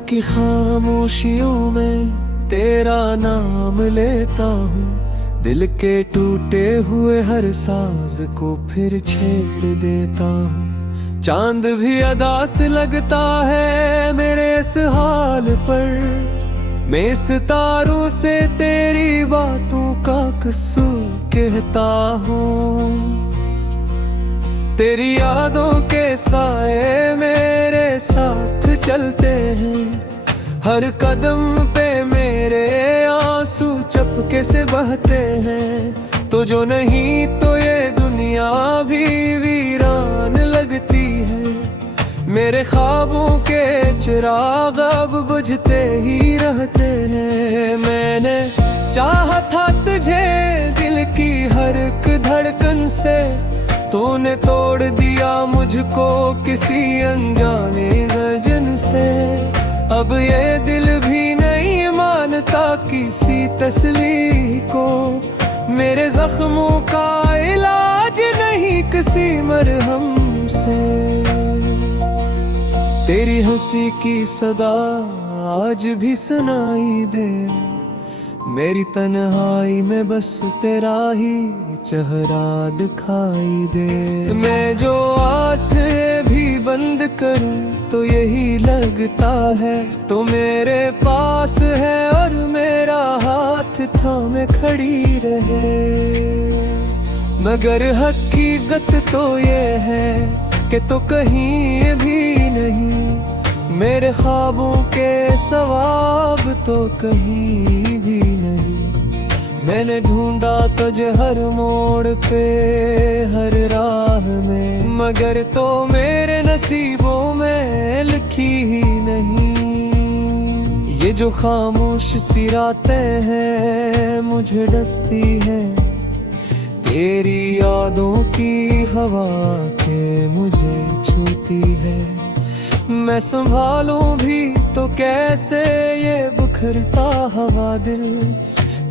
की खामोशियों में तेरा नाम लेता हूँ, दिल के टूटे हुए हर साज को फिर छेड़ देता हूँ। चांद भी अदास लगता है मेरे इस हाल पर, मैं सितारों से तेरी बातों का कसूर कहता हूँ। तेरी यादों के साए मेरे साथ चलते हैं, हर कदम पे मेरे आंसू चपके से बहते हैं। तो जो नहीं तो ये दुनिया भी वीरान लगती है, मेरे ख्वाबों के चिराग अब बुझते ही रहते हैं। मैंने चाहा था तुझे दिल की हर एक धड़कन से, तूने तोड़ दिया मुझको किसी अनजाने गर्जन से। अब ये दिल भी नहीं मानता किसी तस्लीह को, मेरे जख्मों का इलाज नहीं किसी मरहम से। तेरी हंसी की सदा आज भी सुनाई दे, मेरी तन्हाई में बस तेरा ही चेहरा दिखाई दे। मैं जो आंखें भी बंद करूं तो यही लगता है तो मेरे पास है और मेरा हाथ थामे खड़ी रहे। मगर हकीकत तो ये है कि तो कहीं भी नहीं, मेरे ख्वाबों के सवाब तो कहीं भी नहीं। मैंने ढूंढा तुझे हर मोड़ पे हर राह में, मगर तो मेरे नसीबों में लिखी ही नहीं। ये जो खामोश सी रातें हैं मुझे डसती है, तेरी यादों की हवा के मुझे छूती है। मैं संभालूं भी तो कैसे ये बिखरता हवा दिल,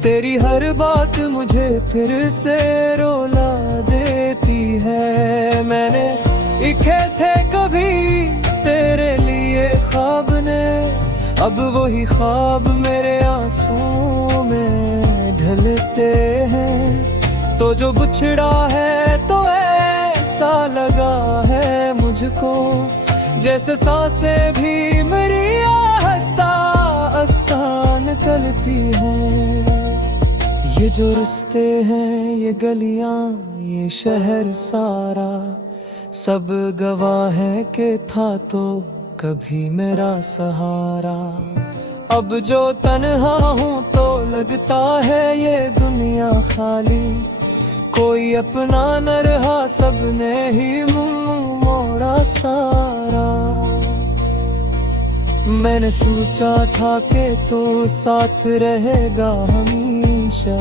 तेरी हर बात मुझे फिर से रुला देती है। मैंने लिखे थे कभी तेरे लिए ख्वाब ने, अब वही ख्वाब मेरे आंसुओं में ढलते हैं। तो जो बिछड़ा है तो ऐसा लगा है मुझको, जैसे सांसें भी मेरी आहिस्ता आहिस्ता निकलती हैं। ये जो रिश्ते हैं ये गलियां ये शहर सारा, सब गवाह है कि था तो कभी मेरा सहारा। अब जो तन्हा हूँ तो लगता है ये दुनिया खाली, कोई अपना न रहा सबने ही मुंह मोड़ा सारा। मैंने सोचा था कि तू साथ रहेगा हमेशा,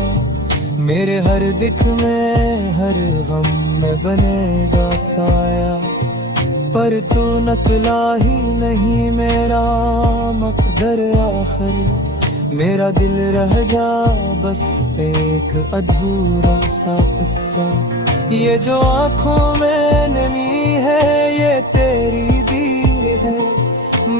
मेरे हर दिख में हर गम में बनेगा साया। पर तू निकला ही नहीं मेरा मकदर आखिर, मेरा दिल रह जा बस एक अधूरा सा किस्सा। ये जो आँखों में नमी है ये तेरी दी है,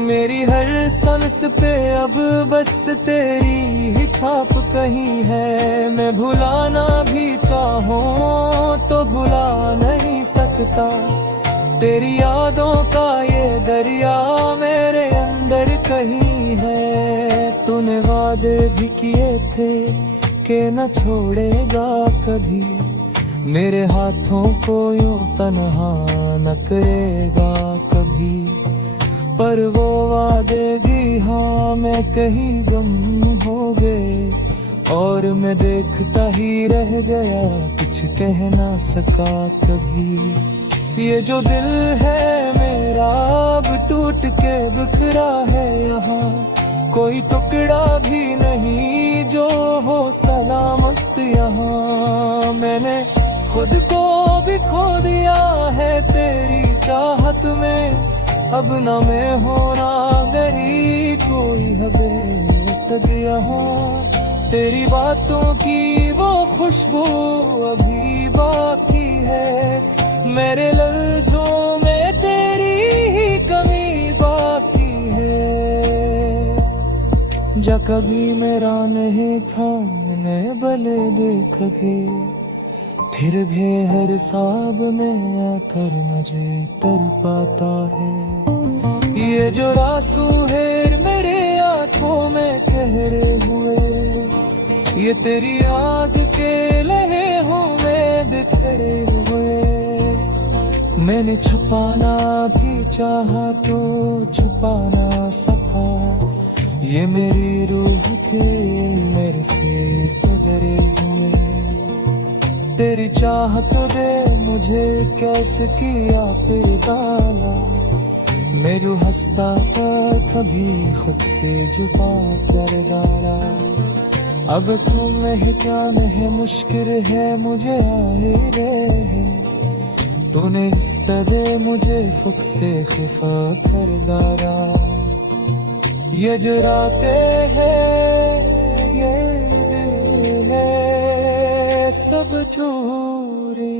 मेरी हर सांस पे अब बस तेरी ही छाप कहीं है। मैं भुलाना भी चाहूँ तो भुला नहीं सकता, तेरी यादों का ये दरिया मेरे अंदर कहीं है। तूने वादे भी किए थे कि न छोड़ेगा कभी, मेरे हाथों को यूं तन्हा न करेगा कभी। पर वो वादे भी हाँ मैं कहीं गम हो गए, और मैं देखता ही रह गया कुछ कह ना सका कभी। ये जो दिल है मेरा अब टूट के बिखरा है यहाँ, कोई टुकड़ा भी नहीं जो हो सलामत यहाँ। मैंने खुद को भी खो दिया है तेरी चाहत में, अब न मैं होना मेरी कोई हबेत यहाँ। तेरी बातों की वो खुशबू अभी बाकी है, मेरे लफ्जों में तेरी ही कमी बाकी है। जा कभी मेरा नहीं था, मैंने भले देख के फिर भी हर साब में आकर मुझे तर पाता है। ये जो आंसू है मेरे आंखों में कहरे हुए, ये तेरी याद के लहे हुए बिखरे हुए। मैंने छुपाना भी चाहा तो छुपा ना सका, ये मेरी रूह के मेरे से गुजरे हुए। तेरी चाहत दे मुझे कैसे किया पिघला, मैं रूह हंसता था कभी खुद से छुपा कर डाला। अब तू में क्या में मुश्किल है मुझे आए रे, तूने इस तरह मुझे खुद से खिफा कर डाला। ये जो रातें हैं ये दिल है सब झूठी।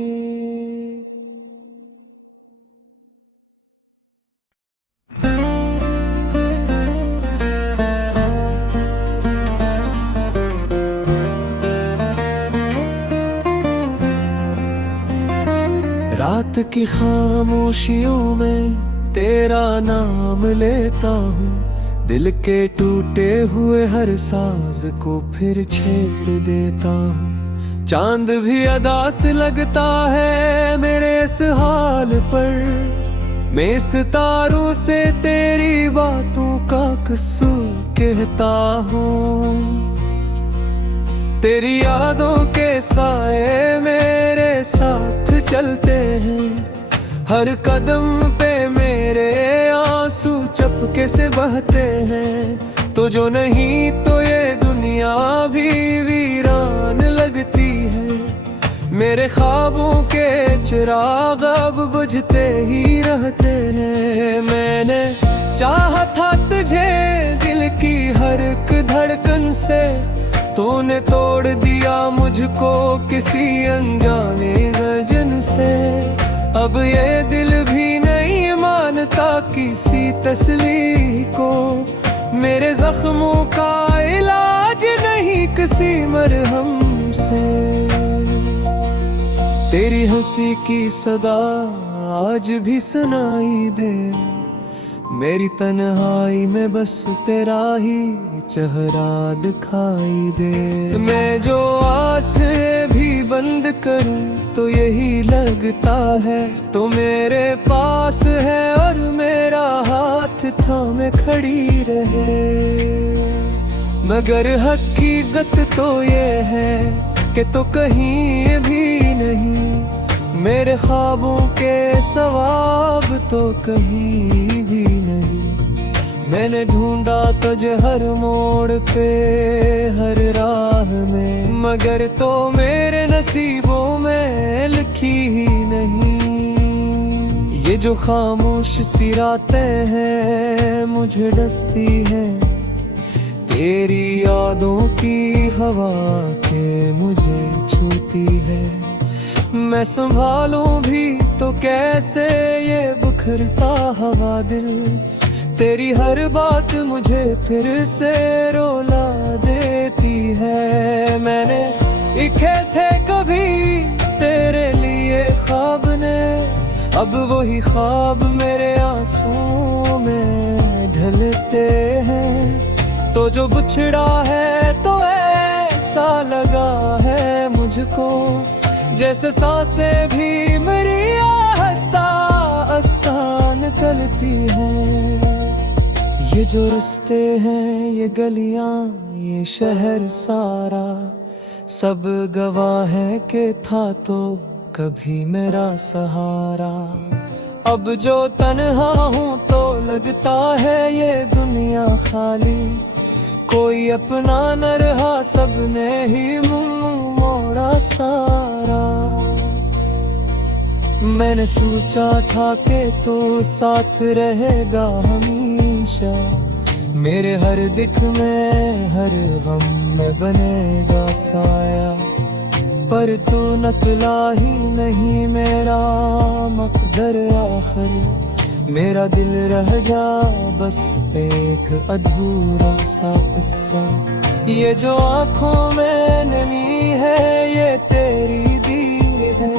रात की खामोशियों में तेरा नाम लेता हूँ, दिल के टूटे हुए हर साज को फिर छेड़ देता हूँ। चांद भी अदा से लगता है मेरे इस हाल पर, मैं सितारों से तेरी बातों का कसूर कहता हूँ। तेरी यादों के साए मेरे साथ चलते हैं, हर कदम पे मेरे आंसू चपके से बहते हैं। तो जो नहीं तो ये दुनिया भी वीरान लगती है, मेरे ख्वाबों के चिराग अब बुझते ही रहते हैं। मैंने चाहा था तुझे दिल की हर एक धड़कन से, तूने तोड़ दिया मुझको किसी अनजाने गर्जन से। अब ये दिल भी नहीं मानता किसी तस्लीह को, मेरे जख्मों का इलाज नहीं किसी मरहम से। तेरी हंसी की सदा आज भी सुनाई दे, मेरी तन्हाई में बस तेरा ही चेहरा दिखाई दे। मैं जो आँखें भी बंद करूं तो यही लगता है तो मेरे पास है और मेरा हाथ थामे खड़ी रहे। मगर हकीकत तो ये है कि तो कहीं भी नहीं, मेरे ख्वाबों के सवाब तो कहीं भी नहीं। मैंने ढूंढा तुझे हर मोड़ पे हर राह में, मगर तो मेरे नसीबों में लिखी ही नहीं। ये जो खामोश सी रातें हैं मुझे डसती हैं, तेरी यादों की हवा के मुझे छूती है। मैं संभालूं भी तो कैसे ये बुखरता हवा दिल, तेरी हर बात मुझे फिर से रुला देती है। मैंने लिखे थे कभी तेरे लिए ख्वाब ने, अब वही ख्वाब मेरे आंसुओं में ढलते हैं। तो जो बिछड़ा है तो ऐसा लगा है मुझको, जैसे सांसें भी मेरी आहिस्ता आहिस्ता निकलती हैं। ये जो रास्ते हैं ये गलियां ये शहर सारा, सब गवाह है कि था तो कभी मेरा सहारा। अब जो तन्हा हूँ तो लगता है ये दुनिया खाली, कोई अपना न रहा सबने ही मुंह मोड़ा सारा। मैंने सोचा था कि तू साथ रहेगा हमेशा, मेरे हर दिख में हर गम में बनेगा साया। पर तू निकला ही नहीं मेरा मकदर आखिर, मेरा दिल रह जा बस एक अधूरा सा किस्सा। ये जो आँखों में नमी है ये तेरी दी है,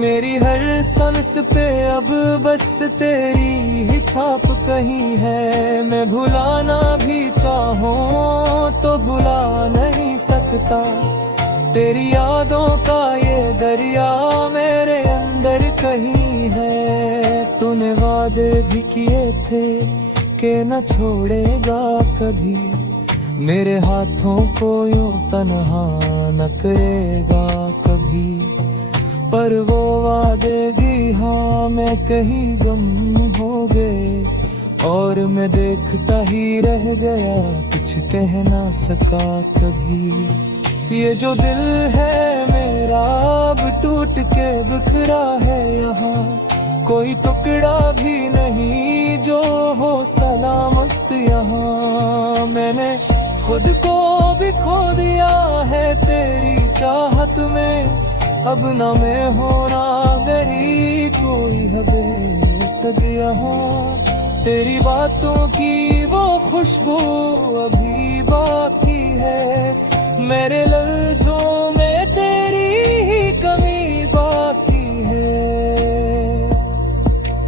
मेरी हर सांस पे अब बस तेरी ही छाप कहीं है। मैं भुलाना भी चाहूँ तो भुला नहीं सकता, तेरी यादों का ये दरिया मेरे अंदर कहीं है। तूने वादे भी किए थे कि न छोड़ेगा कभी, मेरे हाथों को यूं तन्हा न करेगा कभी। पर वो वादे भी हाँ मैं कहीं गम हो गए, और मैं देखता ही रह गया कुछ कह ना सका कभी। ये जो दिल है मेरा अब टूट के बिखरा है यहाँ, कोई टुकड़ा भी नहीं जो हो सलामत यहाँ। मैंने खुद को भी खो दिया है तेरी चाहत में, अब न मैं होना मेरी कोई हबीब यहाँ। तेरी बातों की वो खुशबू अभी बाकी है, मेरे लफ्ज़ों में तेरी ही कमी बाकी है।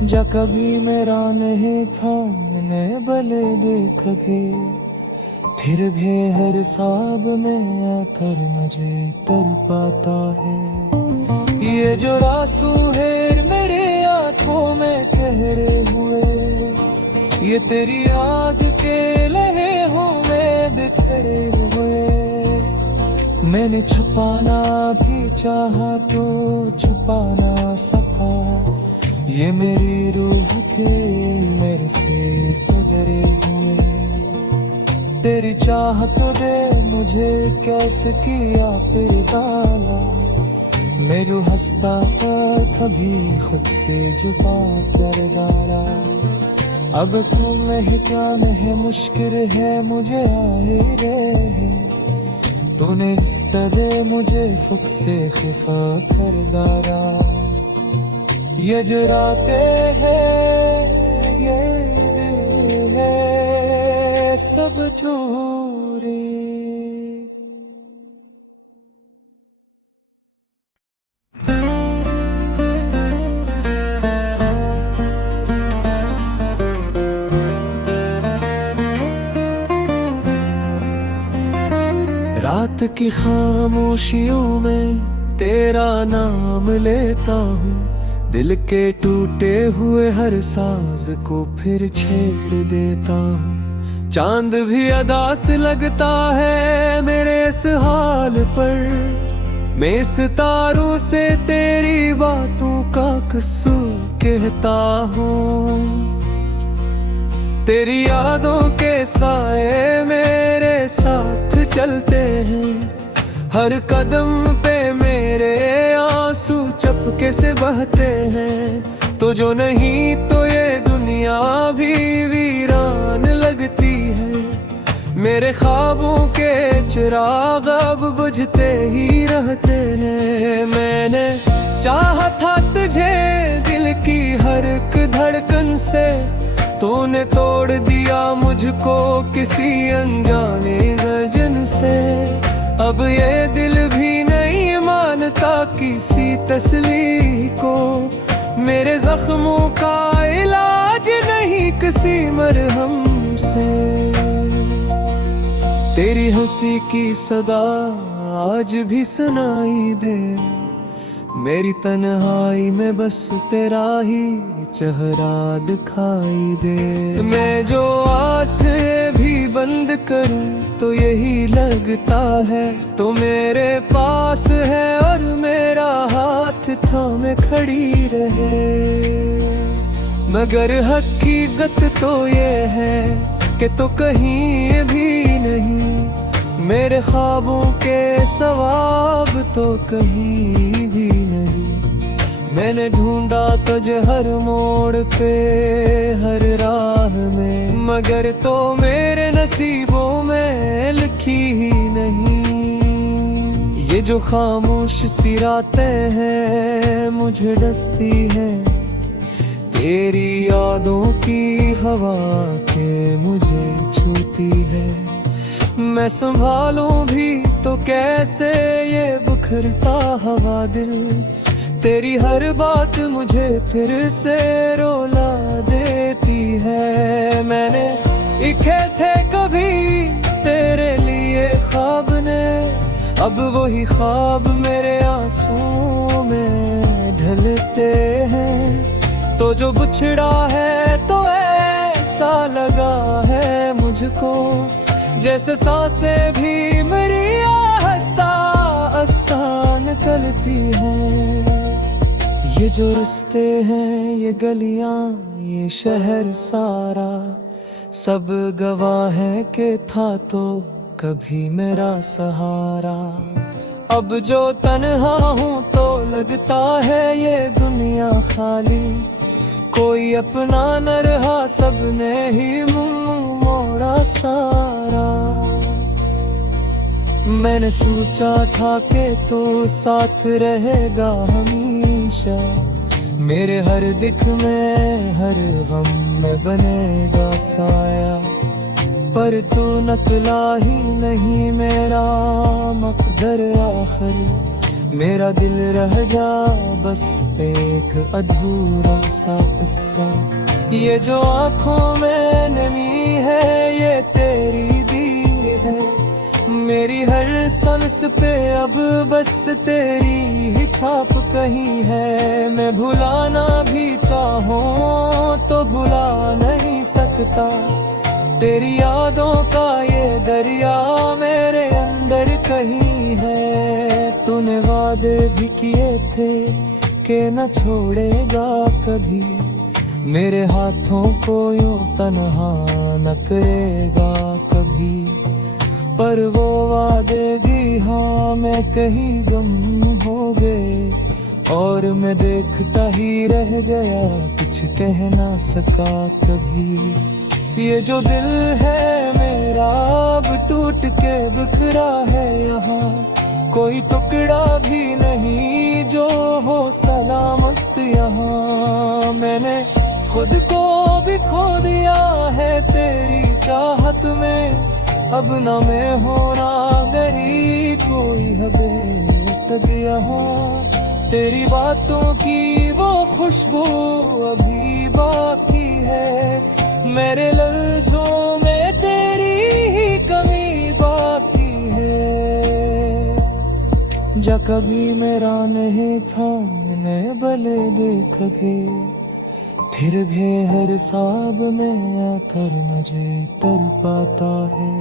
जा कभी मेरा नहीं था मैंने भले देख के, फिर भी हर साब में आकर मुझे तर पाता है। ये जो आंसू है मेरे आँखों में कहरे हुए, ये तेरी याद के लहे हुए बिखरे हुए। मैंने छुपाना भी चाहा तो छुपा ना सका, ये मेरी रूह के मेरे से गुजरे हुए। तेरी चाहत दे मुझे कैसे किया फिर डाला, मैं जो हंसता था कभी खुद से जुबा कर डाला। अब तुम हिकाम है मुश्किल है मुझे आए रे, तूने इस तरह मुझे फुक से खिफा कर डाला। ये जराते हैं ये दिल है सब चोरी। रात की खामोशियों में तेरा नाम लेता हूँ, दिल के टूटे हुए हर साज को फिर छेड़ देता हूँ। चांद भी अदास लगता है मेरे इस हाल पर, मैं सितारों से तेरी बातों का कसूर कहता हूँ। तेरी यादों के साए मेरे साथ चलते हैं, हर कदम पे मेरे आंसू चपके से बहते हैं। तो जो नहीं तो ये दुनिया भी वीरान लगती है, मेरे ख्वाबों के चिराग अब बुझते ही रहते हैं। मैंने चाहा था तुझे दिल की हर एक धड़कन से, तूने तोड़ दिया मुझको किसी अनजाने गर्जन से। अब ये दिल भी नहीं मानता किसी तसल्ली को, मेरे जख्मों का इलाज नहीं किसी मरहम से। तेरी हंसी की सदा आज भी सुनाई दे, मेरी तन्हाई में बस तेरा ही चेहरा दिखाई दे। मैं जो आँखें भी बंद करूं तो यही लगता है तो मेरे पास है और मेरा हाथ थामे खड़ी रहे। मगर हकीकत तो ये है कि तो कहीं भी नहीं, मेरे ख्वाबों के सवाब तो कहीं भी नहीं। मैंने ढूंढा तुझे हर मोड़ पे हर राह में, मगर तो मेरे नसीबों में लिखी ही नहीं। ये जो खामोश सी रातें हैं मुझे डसती हैं, तेरी यादों की हवा के मुझे छूती है। मैं संभालूं भी तो कैसे ये बिखरता हवा दिल। तेरी हर बात मुझे फिर से रुला देती है। मैंने लिखे थे कभी तेरे लिए ख्वाब ने, अब वही ख्वाब मेरे आंसुओं में ढलते हैं। तो जो बिछड़ा है तो ऐसा लगा है मुझको, जैसे सांसें भी मेरी आहिस्ता आहिस्ता निकलती हैं। ये जो रास्ते हैं, ये गलियां, ये शहर सारा, सब गवाह है कि था तो कभी मेरा सहारा। अब जो तन्हा हूँ तो लगता है ये दुनिया खाली, कोई अपना न रहा, सबने ही मुंह मोड़ा सारा। मैंने सोचा था कि तू साथ रहेगा हमेशा, मेरे हर दिख में हर गम में बनेगा साया। पर तू निकला ही नहीं मेरा मकदर आखिर, मेरा दिल रह जा बस एक अधूरा सा किस्सा। ये जो आँखों में नमी है ये तेरी दी है, मेरी हर सांस पे अब बस तेरी ही छाप कहीं है। मैं भुलाना भी चाहूँ तो भुला नहीं सकता, तेरी यादों का ये दरिया मेरे अंदर कहीं है। तूने वादे भी किए थे कि न छोड़ेगा कभी, मेरे हाथों को यूं तन्हा न करेगा कभी। पर वो वादे भी हाँ मैं कहीं गम हो गए, और मैं देखता ही रह गया कुछ कह ना सका कभी। ये जो दिल है मेरा अब टूट के बिखरा है यहाँ, कोई टुकड़ा भी नहीं जो हो सलामत यहाँ। मैंने खुद को भी खो दिया है तेरी चाहत में, अब न मैं होना मेरी कोई हबे तक यहाँ। तेरी बातों की वो खुशबू अभी बाकी है, मेरे लफ्ज़ों में तेरी ही कमी बाकी है। जा कभी मेरा नहीं था मैंने भले देख के, फिर भी हर साब में आकर मुझे तर पाता है।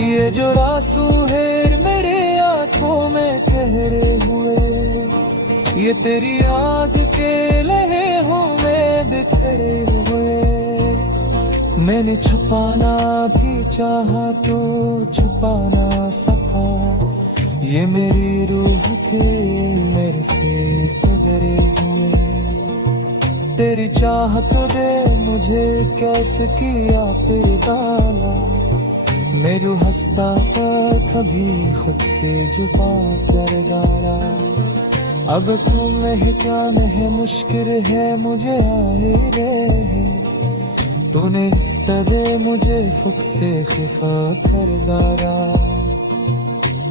ये जो आंसू है मेरे आँखों में ठहरे हुए, ये तेरी याद के लहे हुए बिखरे हुए। मैंने छुपाना भी चाहा तो छुपा ना सका, ये मेरी रूह के मेरे से गुजरे हुए। तेरी चाहत दे मुझे कैसे किया फिर डाला, मैं रूह हंसता था कभी खुद से जुबा कर डाला। अब तू में क्या है मुश्किल है मुझे आए रे, तूने इस तरह मुझे खुद से खिफा कर डाला।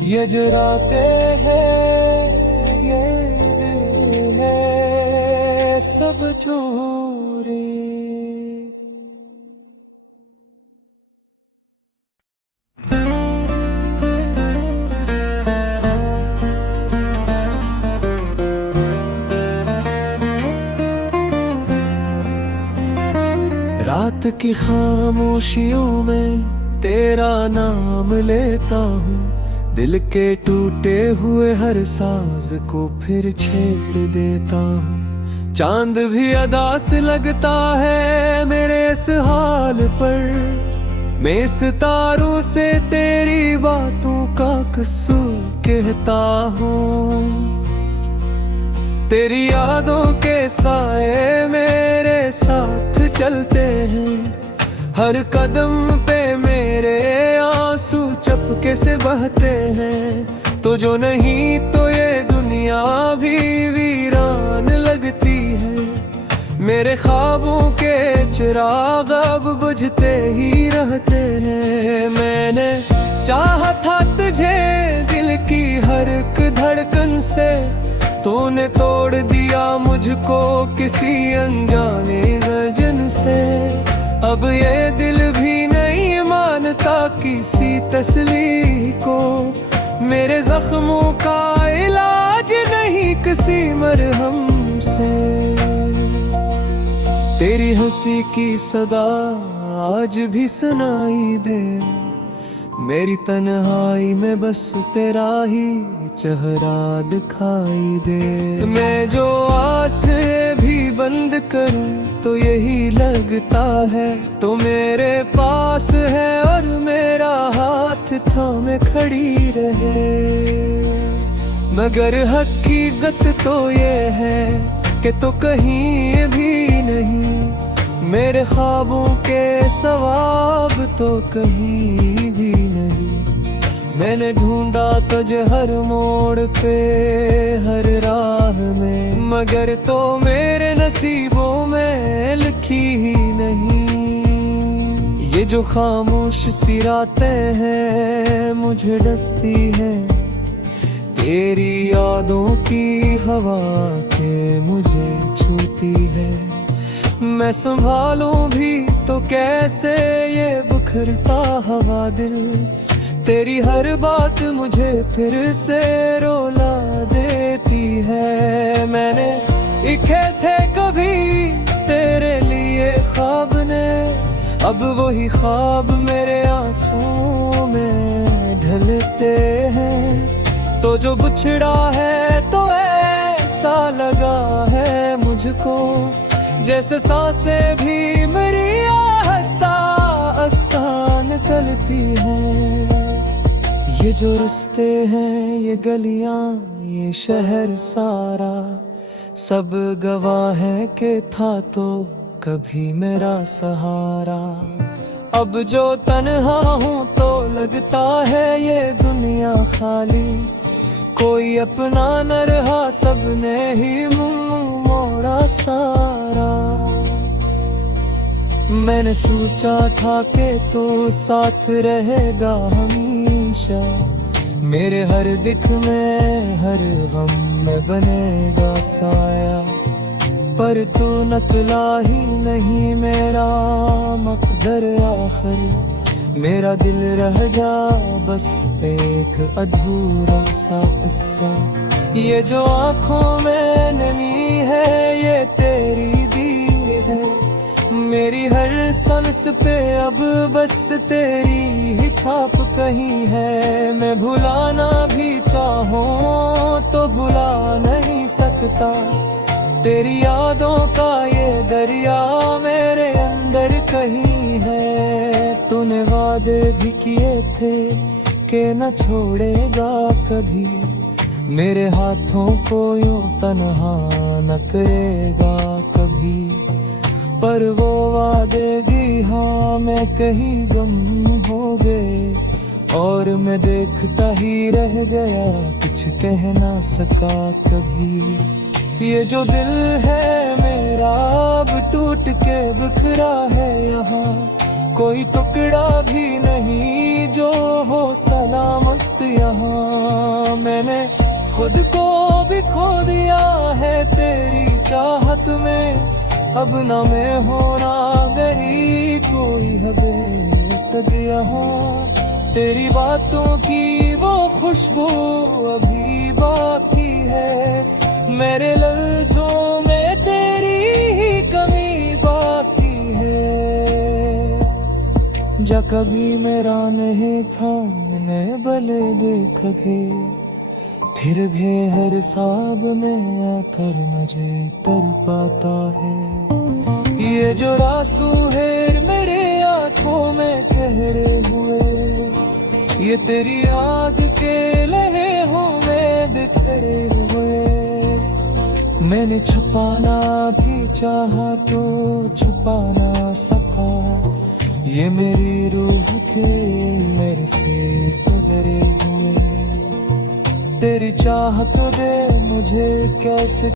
ये जो रातें हैं ये दिन है सब झूठी। रात की खामोशियों में तेरा नाम लेता हूँ, दिल के टूटे हुए हर साज को फिर छेड़ देता हूँ। चांद भी अदास लगता है मेरे इस हाल पर, मैं सितारों से तेरी बातों का कसूर कहता हूँ। तेरी यादों के साए मेरे साथ चलते हैं, हर कदम पे मेरे आंसू चपके से बहते हैं। तो जो नहीं तो ये दुनिया भी वीरान लगती है, मेरे ख्वाबों के चिराग अब बुझते ही रहते हैं। मैंने चाहा था तुझे दिल की हर एक धड़कन से, तूने तोड़ दिया मुझको किसी अनजाने गर्जन से। अब ये दिल भी नहीं मानता किसी तसल्ली को, मेरे जख्मों का इलाज नहीं किसी मरहम से। तेरी हंसी की सदा आज भी सुनाई दे, मेरी तन्हाई में बस तेरा ही चेहरा दिखाई दे। मैं जो आंखें भी बंद करूं तो यही लगता है तो मेरे पास है और मेरा हाथ थामे खड़ी रहे। मगर हकीकत तो ये है कि तो कहीं भी नहीं, मेरे ख्वाबों के सवाब तो कहीं भी नहीं। मैंने ढूंढा तुझे हर मोड़ पे हर राह में, मगर तो मेरे नसीबों में लिखी ही नहीं। ये जो खामोश सी रातें हैं मुझे डसती हैं, तेरी यादों की हवा के मुझे छूती है। मैं संभालूं भी तो कैसे ये बुखरता हवा दिल, तेरी हर बात मुझे फिर से रुला देती है। मैंने लिखे थे कभी तेरे लिए ख्वाब ने, अब वही ख्वाब मेरे आंसुओं में ढलते हैं। तो जो बिछड़ा है तो ऐसा लगा है मुझको, जैसे सांसें भी मेरी आहिस्ता आहिस्ता निकलती हैं। ये जो रास्ते हैं ये गलियां ये शहर सारा, सब गवाह है कि था तो कभी मेरा सहारा। अब जो तन्हा हूँ तो लगता है ये दुनिया खाली, कोई अपना न रहा सबने ही मुंह मोड़ा सारा। मैंने सोचा था कि तू साथ रहेगा हमेशा, मेरे हर दिख में हर गम में बनेगा साया। पर तू निकला ही नहीं मेरा मकदर आखिर, मेरा दिल रह जा बस एक अधूरा सा किस्सा। ये जो आँखों में नमी है ये तेरी दी है, मेरी हर सांस पे अब बस तेरी ही छाप कहीं है। मैं भुलाना भी चाहूँ तो भुला नहीं सकता, तेरी यादों का ये दरिया मेरे अंदर कहीं है। तूने वादे भी किए थे कि न छोड़ेगा कभी, मेरे हाथों को यूं तन्हा न करेगा कभी। पर वो वादे भी हाँ मैं कहीं गम हो गए, और मैं देखता ही रह गया कुछ कह ना सका कभी। ये जो दिल है मेरा अब टूट के बिखरा है यहाँ, कोई टुकड़ा भी नहीं जो हो सलामत यहाँ। मैंने खुद को भी खो दिया है तेरी चाहत में, अब न मैं होना मेरी कोई हबे यहाँ। तेरी बातों की वो खुशबू अभी बाकी है, मेरे लफ्ज़ों में तेरी ही कमी बाकी है। जा कभी मेरा नहीं खाने भले देख के, फिर भी हर साब में आकर मुझे तर पाता है। ये जो आंसू है मेरे आँखों में कहरे हुए, ये तेरी आग के लहे हुए बिखरे हुए। मैंने छुपाना भी चाहा तो छुपा ना सका, ये मेरी रूह के मेरे से गुजरे हुए। तेरी चाहत दे मुझे कैसे